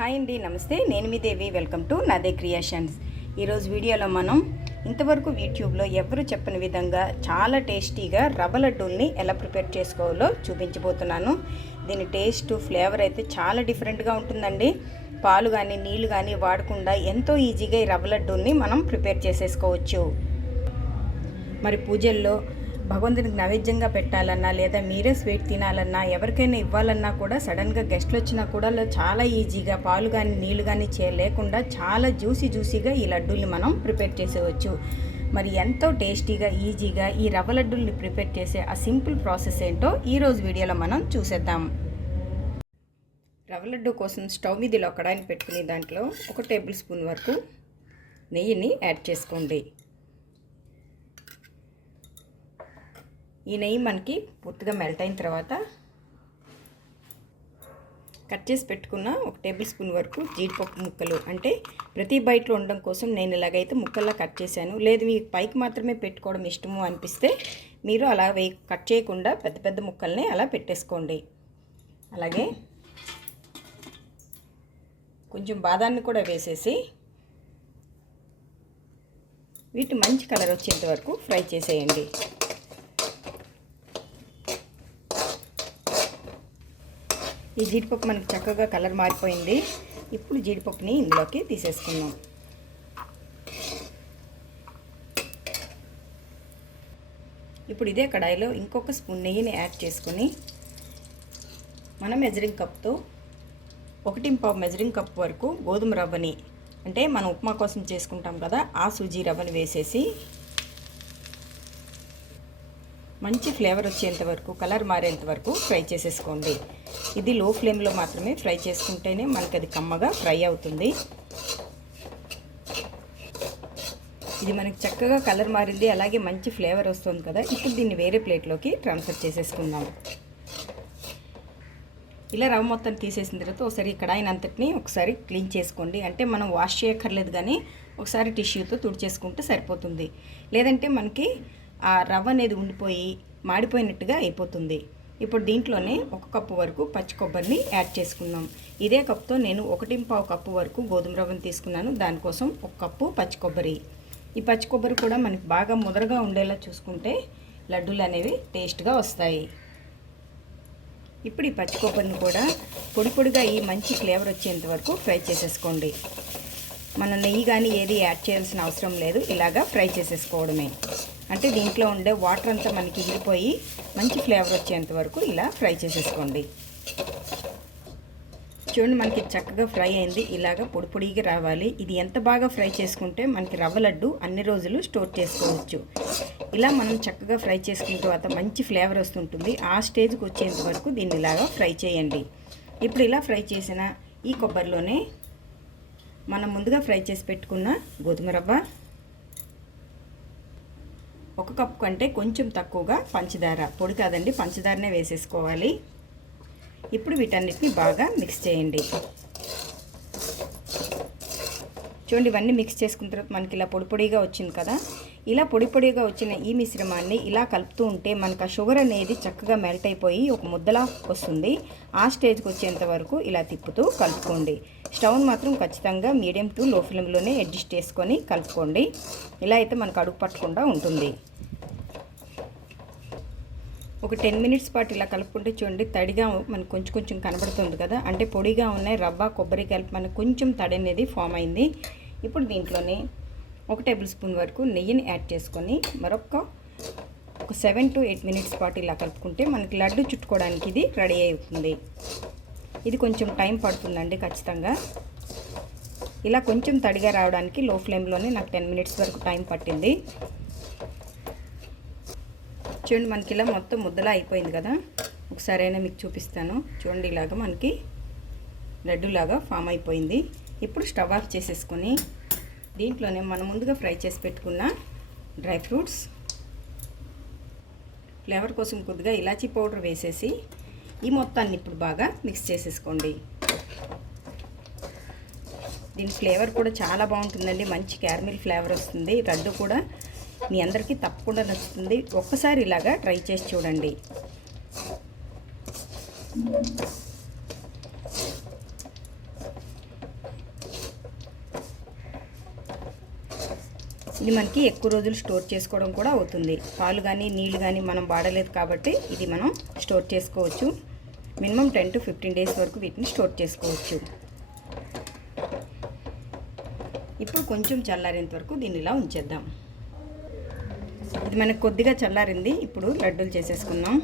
Hi అండి నమస్తే. నేను మీ Devi. Welcome to Naade creations. ఈరోజు వీడియోలో మనం ఇంతవరకు యూట్యూబ్లో ఎవరు చెప్పని విధంగా చాలా టేస్టీగా రవ్వ లడ్డూల్ని ఎలా ప్రిపేర్ చేసుకోవాలో చూపించబోతున్నాను. దీని టేస్ట్ ఫ్లేవర్ అయితే చాలా డిఫరెంట్గా ఉంటుందండి. పాలు కానీ నీళ్ళు కానీ వాడకుండా ఎంతో ఈజీగా ఈ రవ్వ లడ్డూల్ని మనం ప్రిపేర్ చేసేసుకోవచ్చు. మరి పూజల్లో భగవంతునికి నైవేద్యంగా పెట్టాలన్నా లేదా మీరే స్వీట్ తినాలన్నా ఎవరికైనా ఇవ్వాలన్నా కూడా సడన్గా గెస్ట్లు వచ్చినా కూడా చాలా ఈజీగా పాలు కానీ నీళ్ళు కానీ చేయలేకుండా చాలా జ్యూసీ జ్యూసీగా ఈ లడ్డూల్ని మనం ప్రిపేర్ చేసేవచ్చు. మరి ఎంతో టేస్టీగా ఈజీగా ఈ రవ్వ లడ్డూల్ని ప్రిపేర్ చేసే ఆ సింపుల్ ప్రాసెస్ ఏంటో ఈరోజు వీడియోలో మనం చూసేద్దాం. రవ్వ లడ్డు కోసం స్టవ్ మీద ఇలా కడాయిని పెట్టుకుని దాంట్లో ఒక టేబుల్ స్పూన్ వరకు నెయ్యిని యాడ్ చేసుకోండి. ఈ నెయ్యి మనకి పూర్తిగా మెల్ట్ అయిన తర్వాత కట్ చేసి పెట్టుకున్న ఒక టేబుల్ స్పూన్ వరకు జీడిపప్పు ముక్కలు. అంటే ప్రతి బయటలో ఉండడం కోసం నేను ఇలాగైతే ముక్కల్లా కట్ చేశాను. లేదు మీకు పైకి మాత్రమే పెట్టుకోవడం ఇష్టము అనిపిస్తే మీరు అలా వే కట్ చేయకుండా పెద్ద పెద్ద ముక్కల్ని అలా పెట్టేసుకోండి. అలాగే కొంచెం బాదాన్ని కూడా వేసేసి వీటి మంచి కలర్ వచ్చేంత వరకు ఫ్రై చేసేయండి. ఈ జీడిపప్పు మనకి చక్కగా కలర్ మారిపోయింది. ఇప్పుడు జీడిపప్పుని ఇందులోకి తీసేసుకుందాం. ఇప్పుడు ఇదే కడాయిలో ఇంకొక స్పూన్ నెయ్యిని యాడ్ చేసుకొని మనం మెజరింగ్ కప్తో ఒకటి పావు మెజరింగ్ కప్ వరకు గోధుమ రవ్వని అంటే మనం ఉప్మా కోసం చేసుకుంటాం కదా ఆ సూజీ రవ్వని వేసేసి మంచి ఫ్లేవర్ వచ్చేంత వరకు కలర్ మారేంత వరకు ఫ్రై చేసేసుకోండి. ఇది లో ఫ్లేమ్లో మాత్రమే ఫ్రై చేసుకుంటేనే మనకి అది కమ్మగా ఫ్రై అవుతుంది. ఇది మనకి చక్కగా కలర్ మారింది అలాగే మంచి ఫ్లేవర్ వస్తుంది కదా. ఇప్పుడు దీన్ని వేరే ప్లేట్లోకి ట్రాన్స్ఫర్ చేసేసుకుందాం. ఇలా రవ్వ మొత్తం తీసేసిన తర్వాత ఒకసారి కడాయిని అంతటిని ఒకసారి క్లీన్ చేసుకోండి. అంటే మనం వాష్ చేయక్కర్లేదు కానీ ఒకసారి టిష్యూతో తుడిచేసుకుంటే సరిపోతుంది. లేదంటే మనకి ఆ రవ్వ అనేది ఉండిపోయి మాడిపోయినట్టుగా అయిపోతుంది. ఇప్పుడు దీంట్లోనే ఒక కప్పు వరకు పచ్చి కొబ్బరిని యాడ్ చేసుకుందాం. ఇదే కప్తో నేను ఒకటి పావు కప్పు వరకు గోధుమ రవ్వను తీసుకున్నాను. దానికోసం ఒక కప్పు పచ్చి కొబ్బరి. ఈ పచ్చి కొబ్బరి కూడా మనకి బాగా ముదరగా ఉండేలా చూసుకుంటే లడ్డూలు అనేవి టేస్ట్గా వస్తాయి. ఇప్పుడు ఈ పచ్చి కొబ్బరిని కూడా పొడి పొడిగా ఈ మంచి ఫ్లేవర్ వచ్చేంత వరకు ఫ్రై చేసేసుకోండి. మనం నెయ్యి కానీ ఏది యాడ్ చేయాల్సిన అవసరం లేదు. ఇలాగా ఫ్రై చేసేసుకోవడమే. అంటే దీంట్లో ఉండే వాటర్ అంతా మనకి ఇగిరిపోయి మంచి ఫ్లేవర్ వచ్చేంత వరకు ఇలా ఫ్రై చేసేసుకోండి. చూడండి మనకి చక్కగా ఫ్రై అయింది. ఇలాగ పొడి పొడిగా రావాలి. ఇది ఎంత బాగా ఫ్రై చేసుకుంటే మనకి రవ్వ లడ్డు అన్ని రోజులు స్టోర్ చేసుకోవచ్చు. ఇలా మనం చక్కగా ఫ్రై చేసుకున్న తర్వాత మంచి ఫ్లేవర్ వస్తుంటుంది. ఆ స్టేజ్కి వచ్చేంత వరకు దీన్ని ఇలాగా ఫ్రై చేయండి. ఇప్పుడు ఇలా ఫ్రై చేసిన ఈ కొబ్బరిలోనే మనం ముందుగా ఫ్రై చేసి పెట్టుకున్న గోధుమ రవ్వ ఒక కప్పు కంటే కొంచెం తక్కువగా పంచదార. పొడి కాదండి పంచదారనే వేసేసుకోవాలి. ఇప్పుడు వీటన్నిటిని బాగా మిక్స్ చేయండి. చూడండి ఇవన్నీ మిక్స్ చేసుకున్న తర్వాత మనకి ఇలా పొడి పొడిగా వచ్చింది కదా. ఇలా పొడి పొడిగా వచ్చిన ఈ మిశ్రమాన్ని ఇలా కలుపుతూ ఉంటే మనకు ఆ షుగర్ అనేది చక్కగా మెల్ట్ అయిపోయి ఒక ముద్దలా వస్తుంది. ఆ స్టేజ్కి వచ్చేంత వరకు ఇలా తిప్పుతూ కలుపుకోండి. స్టవ్ మాత్రం ఖచ్చితంగా మీడియం టు లో ఫ్లేమ్లోనే అడ్జస్ట్ చేసుకొని కలుపుకోండి. ఇలా అయితే మనకు అడుగు పట్టకుండా ఉంటుంది. ఒక టెన్ మినిట్స్ పాటు ఇలా కలుపుకుంటే చూడండి తడిగా మనకు కొంచెం కొంచెం కనబడుతుంది కదా. అంటే పొడిగా ఉన్నాయి రవ్వ కొబ్బరి కలిపి మనకు కొంచెం తడి అనేది ఫామ్ అయింది. ఇప్పుడు దీంట్లోనే ఒక టేబుల్ స్పూన్ వరకు నెయ్యిని యాడ్ చేసుకొని మరొక ఒక సెవెన్ టు ఎయిట్ మినిట్స్ పాటు ఇలా కలుపుకుంటే మనకి లడ్డు చుట్టుకోవడానికి ఇది రెడీ అవుతుంది. ఇది కొంచెం టైం పడుతుందండి ఖచ్చితంగా. ఇలా కొంచెం తడిగా రావడానికి లో ఫ్లేమ్లోనే నాకు టెన్ మినిట్స్ వరకు టైం పట్టింది. చూడండి మనకి ఇలా మొత్తం ముద్దలా అయిపోయింది కదా. ఒకసారి అయినా మీకు చూపిస్తాను. చూడండి ఇలాగా మనకి లడ్డులాగా ఫామ్ అయిపోయింది. ఇప్పుడు స్టవ్ ఆఫ్ చేసేసుకొని దీంట్లోనే మనం ముందుగా ఫ్రై చేసి పెట్టుకున్న డ్రై ఫ్రూట్స్ ఫ్లేవర్ కోసం కొద్దిగా ఇలాచీ పౌడర్ వేసేసి ఈ మొత్తాన్ని ఇప్పుడు బాగా మిక్స్ చేసేసుకోండి. దీని ఫ్లేవర్ కూడా చాలా బాగుంటుందండి. మంచి క్యారమిల్ ఫ్లేవర్ వస్తుంది. రద్దు కూడా మీ అందరికీ తప్పకుండా నచ్చుతుంది. ఒక్కసారి ఇలాగా ట్రై చేసి చూడండి. ఇది మనకి ఎక్కువ రోజులు స్టోర్ చేసుకోవడం కూడా అవుతుంది. పాలు కానీ నీళ్ళు కానీ మనం వాడలేదు కాబట్టి ఇది మనం స్టోర్ చేసుకోవచ్చు. Minimum ten to fifteen days వరకు వీటిని స్టోర్ చేసుకోవచ్చు. ఇప్పుడు కొంచెం చల్లారేంత వరకు దీన్ని ఇలా ఉంచేద్దాం. ఇది మనకు కొద్దిగా చల్లారింది ఇప్పుడు లడ్డూలు చేసేసుకుందాం.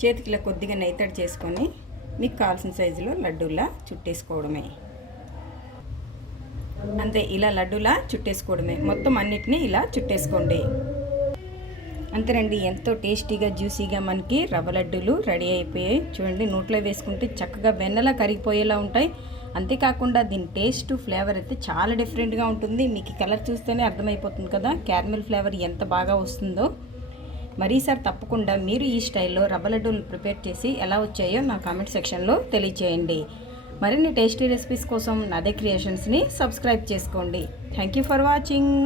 చేతికి ఇలా కొద్దిగా నైతడి చేసుకొని మీకు కావాల్సిన సైజులో లడ్డూలా చుట్టేసుకోవడమే. అంతే ఇలా లడ్డూలా చుట్టేసుకోవడమే. మొత్తం అన్నిటినీ ఇలా చుట్టేసుకోండి. అంతేనండి ఎంతో టేస్టీగా జ్యూసీగా మనకి రవ్వ లడ్డూలు రెడీ అయిపోయాయి. చూడండి నోట్లో వేసుకుంటే చక్కగా వెన్నలా కరిగిపోయేలా ఉంటాయి. అంతేకాకుండా దీని టేస్ట్ ఫ్లేవర్ అయితే చాలా డిఫరెంట్గా ఉంటుంది. మీకు కలర్ చూస్తేనే అర్థమైపోతుంది కదా క్యారమిల్ ఫ్లేవర్ ఎంత బాగా వస్తుందో. మరీసారి తప్పకుండా మీరు ఈ స్టైల్లో రవ్వ లడ్డూలు ప్రిపేర్ చేసి ఎలా వచ్చాయో నా కామెంట్ సెక్షన్లో తెలియచేయండి. మరిన్ని టేస్టీ రెసిపీస్ కోసం నాదే క్రియేషన్స్ని సబ్స్క్రైబ్ చేసుకోండి. Thank you for watching.